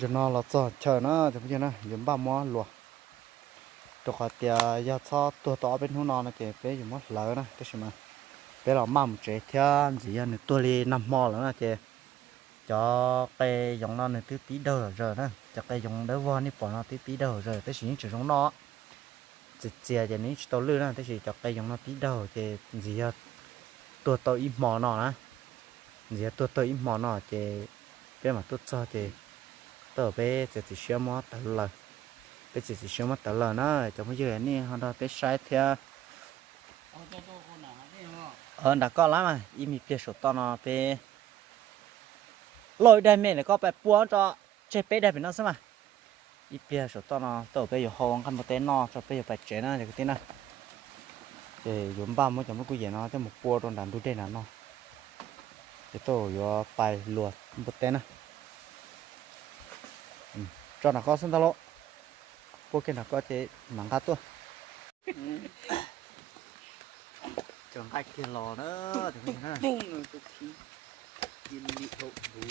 giờ nó là cho chờ nó thì bây giờ nó dùng ba món luôn, cho họ tia giờ cho tua to bên hôm nọ nó thì bé dùng mất lỡ nó cái gì mà bé là mắm chế theo gì anh tua li năm mò nữa nó thì cho cây giống nó này tí tí đầu rồi đó cho cây giống đỡ von đi bỏ nó tí tí đầu rồi tới chỉ chỉ giống nó. Chỉ chia cho nên chỉ tao lư nó tới chỉ cho cây giống nó tí đầu thì gì à tua tao ít mò nó á, gì tôi tua tao ít mò nó thì cái mà tôi cho thì tờ bé sẽ chỉ xem mót tờ lờ. Bé sẽ chỉ xem mót tờ lờ nó cho mấy giờ này họ đó bé sai theo. Ờ đã có lắm mà im bị sốt to nó bé. Lôi đây mẹ này có bé buông cho chơi bé đây phải nó xem mà ít bia sốt to nó, tờ bé giờ hoang không có tên nó cho bé giờ phải chế nó, để cái tên này để dùng ba mươi cho mấy cô dễ nó, cho một cua trong đàn đu đê là nó. Để tôi yo bài không có tên này cho nó có sân talo cô kia nó có thể nắng cá tua trường hai kia lò nữa thì mình khí yên bị thụ đủ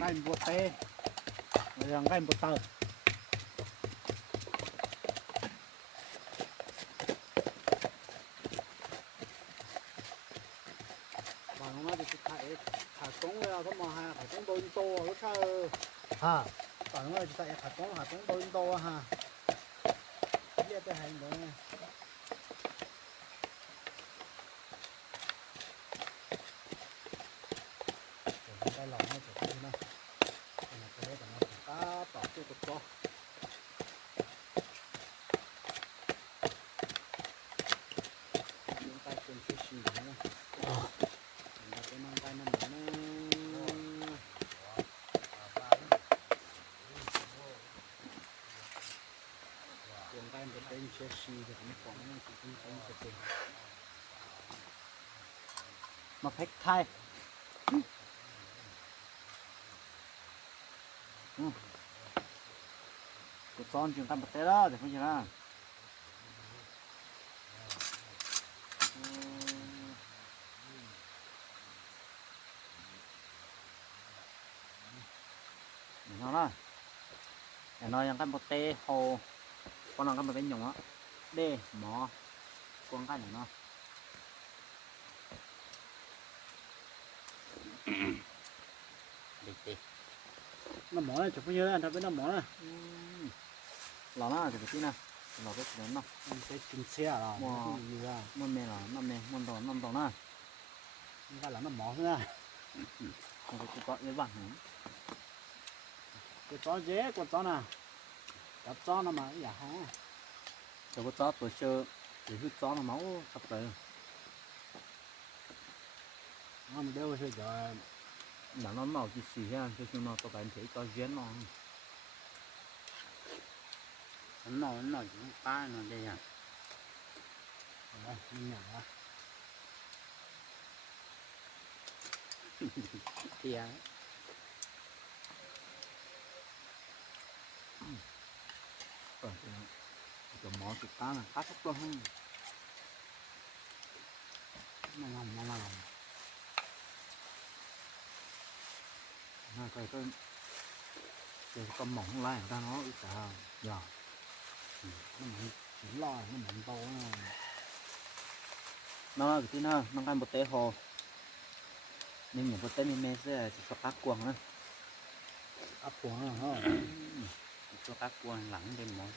cái một tê rồi cái một tờ và nó nói thì thải thải cống ra có mà ha thải cống đôi to nó sao à và nó nói thì thải thải cống thải cống đôi to ha biết cái hành đó nha cái lòng nó chỉ như này cái này cái này nó cá tỏ cái cục to những cái trên cái xì đó nè Mình cái mang cái năm đó nó Tiền tay một tên mà phải thay. Ừ. Cái con trường tam bật té đó thì không gì đó nó đó để nói rằng cái một tê hồ. Con nào cái một bên nhung á đê mỏ con cái này nó đi đi nó mỏ này chụp bao nhiêu đây anh thấy nó mỏ này lò nó thì cái nè lò cái lớn nó anh thấy kinh xe rồi Wow. nó gì ra nó mê là nó mê nó đồ nó đồ nó nó phải là nó mỏ nữa không có có cái bằng nữa cái chó dễ con chó nào cái chó nó mà giả hả? Cho có chó tuổi chơi thì hút chó nó máu sắp tới. Nó mà đeo sẽ cho là nó màu chỉ xì ha cho chúng nó có bạn thấy cho duyên nó nó nó nó chỉ cá nó đây à. Rồi, mình nhận ra thì à ờ cái mỏ chụp cá là cá sắp luôn không nó ngon nó ngon là cái cái cái con mỏng lại người ta nó ít cả giờ nó mặn chỉ lo nó mặn to nó nó cái tí nó nó cái một té hồ nên những một té nên mê sẽ chỉ cho cá cuồng nữa áp cuồng nó hả cho các cuồng lắng lên món.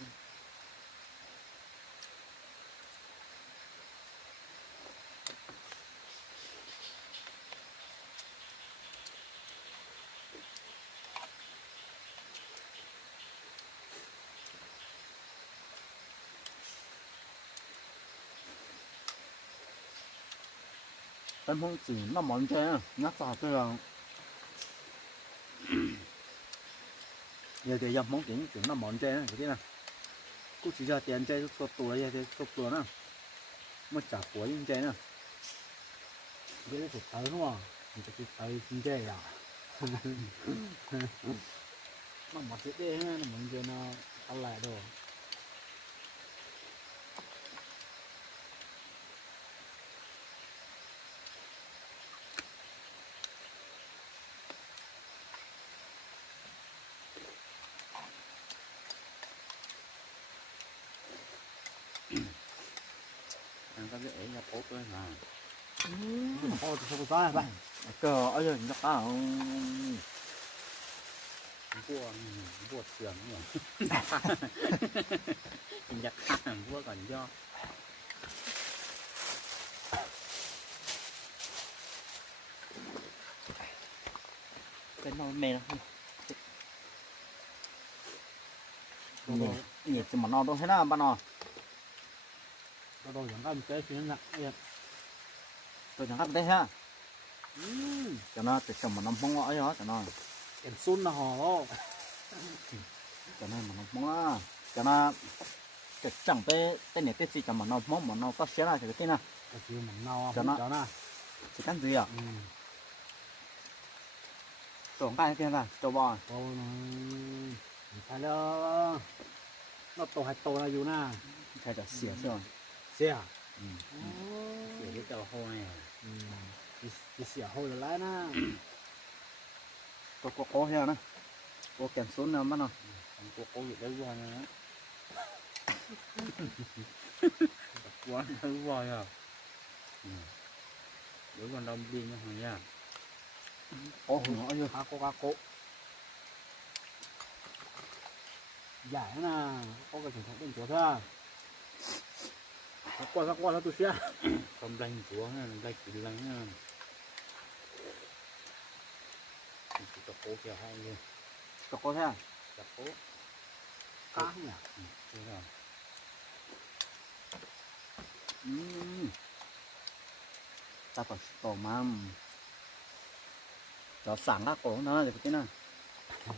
Tân phong chỉ nó món chơi nhắc vào tôi là giờ thì dòng món chuyện chuyện nó món chơi cái này cũng chỉ ra tiền chơi số tuổi vậy thì số tuổi nữa mới trả của những chơi nữa cái cái tới đúng không thì cái tới xin chơi à nó mà sẽ đây ha nó mình cho nó ăn lại đồ cái ấy là tốt đấy mà ô thì sao có ba cờ ở giờ nó có vua vua trường nhỉ mình hàng vua còn do cái nó mê nó nhiệt thì mà nó đâu thế nào bạn 너 양감 떼수 있나? 예. 너 양감 떼야? 음. 저나 저좀 뭐 넘봉어 아야 저나. em sun là họ cái này mà nó mong à cái nó, cái chồng bé cái này cái gì chẳng mà nó mong mà nó có xé ra cái kia nào? cái gì mà nó cái nó chỉ cần gì à ừ. trộn cái kia là trộn bò cái đó ừ. nó tổ hạt tổ là gì na cái đó xỉa rồi เสีย ừ. để cái tàu hôi này อืมจะเสียโหดแล้วนะ có có có heo nữa có kèm xuống nào mà nó không có cố việc đấy vua nữa quá đấy vua à đối con đông đi nha hằng nha có hùng ở dưới คาโกคาโกใหญ่นะโอ้ก็ถึงเป็นตัวท่าสักก้อนสักก้อนแล้วตัวเสีย không đánh xuống ha đánh chỉ lắng ha chỉ có cố kiểu hay luôn có có heo chặt cố ก้างเนี่ย thế nào ừ. ta có tổ mà cho sáng các cổ nó là cái nào cho nên nó mò thằng họ tay nhá nó kia nhỏ เดี๋ยว mình tiếng đi đi là Ừ. ờ mình tiếng tính đi ยังแล้ แต่น้ำหมอตัดคือเลยเอาเอ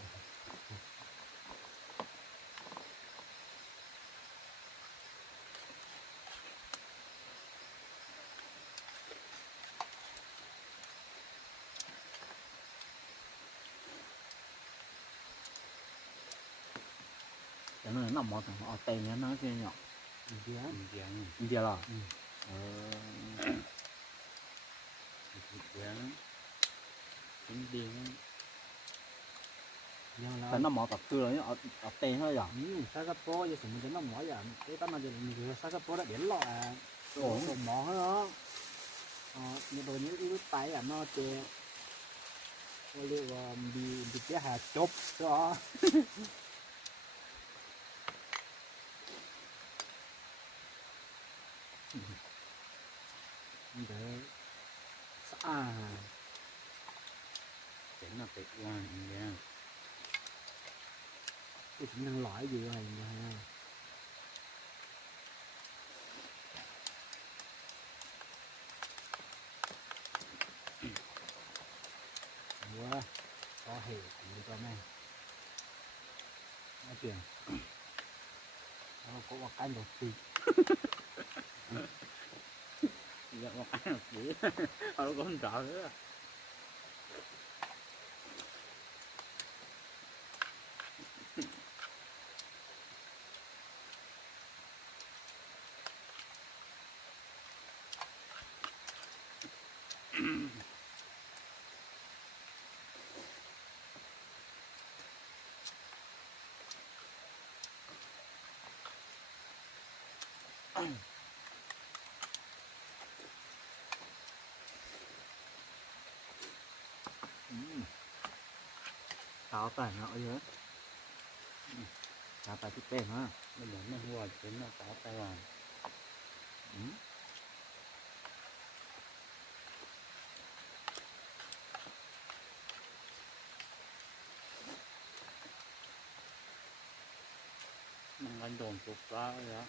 nó một thằng ở tây nó nói kia nhọ India. India là. Ừ. Ờ. India. Nó nó một tập tư rồi ở ở tây nó giờ Singapore giờ chúng mình nó mỗi giờ cái tao nói giờ mình Singapore đã biển lọ à ổn rồi mỏ hết đó. Ờ nhưng rồi những yếu tay à nó kiểu, kiểu ờ, bị bị cái hạt chơi đó. đấy. Xã chỉnh là tuyệt vời nha cái tính năng lõi gì rồi nha quá có hệ của con này nó chuyển nó có một cái đầu tiên một ăn một bữa, họ cũng không sợ nữa. ขาวไปเนาะเยอะขาวไปที่เป้งฮะไม่เหมือนไม่หัวเป็นขาวไปวานมันกันโดนสุกแล้วเนาะ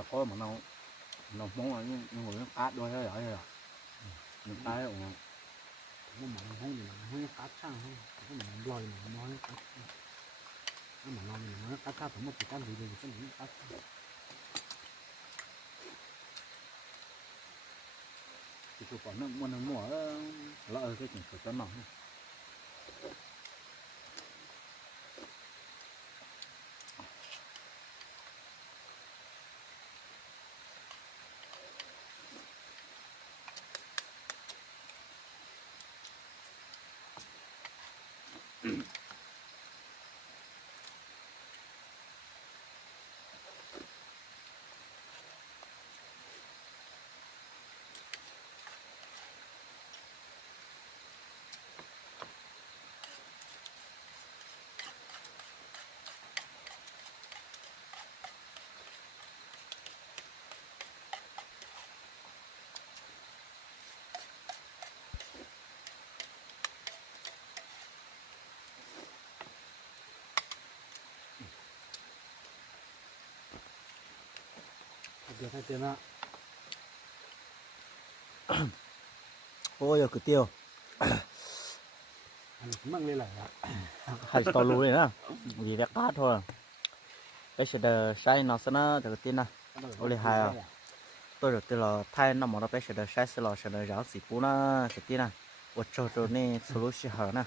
ารดอกตี dạ mà cái gì nó có con sợ nữa táo tải nó ấy táo tải thích bền ha bây giờ nó hùa chính nó có tay vào ừ. mang anh đồn chụp ra rồi đó Chả có mà nó nó mong là nhưng nhưng mà nó át đôi hơi rồi à mình tay rồi ผมว่ามันห้องอยู่มันห้องกัดช่างห้องผมว่ามันลอยมันน้อยกัดถ้ามันลอยมันน้อยกัดถ้าผมว่าติดตั้งดีเลยก็หนีกัด thì chụp còn nó mua nó mua lỡ cái chuyện của cho nó giờ thay Mm. tiền á ôi giờ cứ tiêu anh cũng mang lên lại á hay to lùi nữa gì đã cát thôi bây giờ đờ sai nó sẽ nó được tin nè Ô, lì hai à? tôi được từ là thay nó mà nó bây giờ đờ sai sẽ là sẽ đờ giáo sĩ bố nó cái tin nè 我找着那出路是好呢，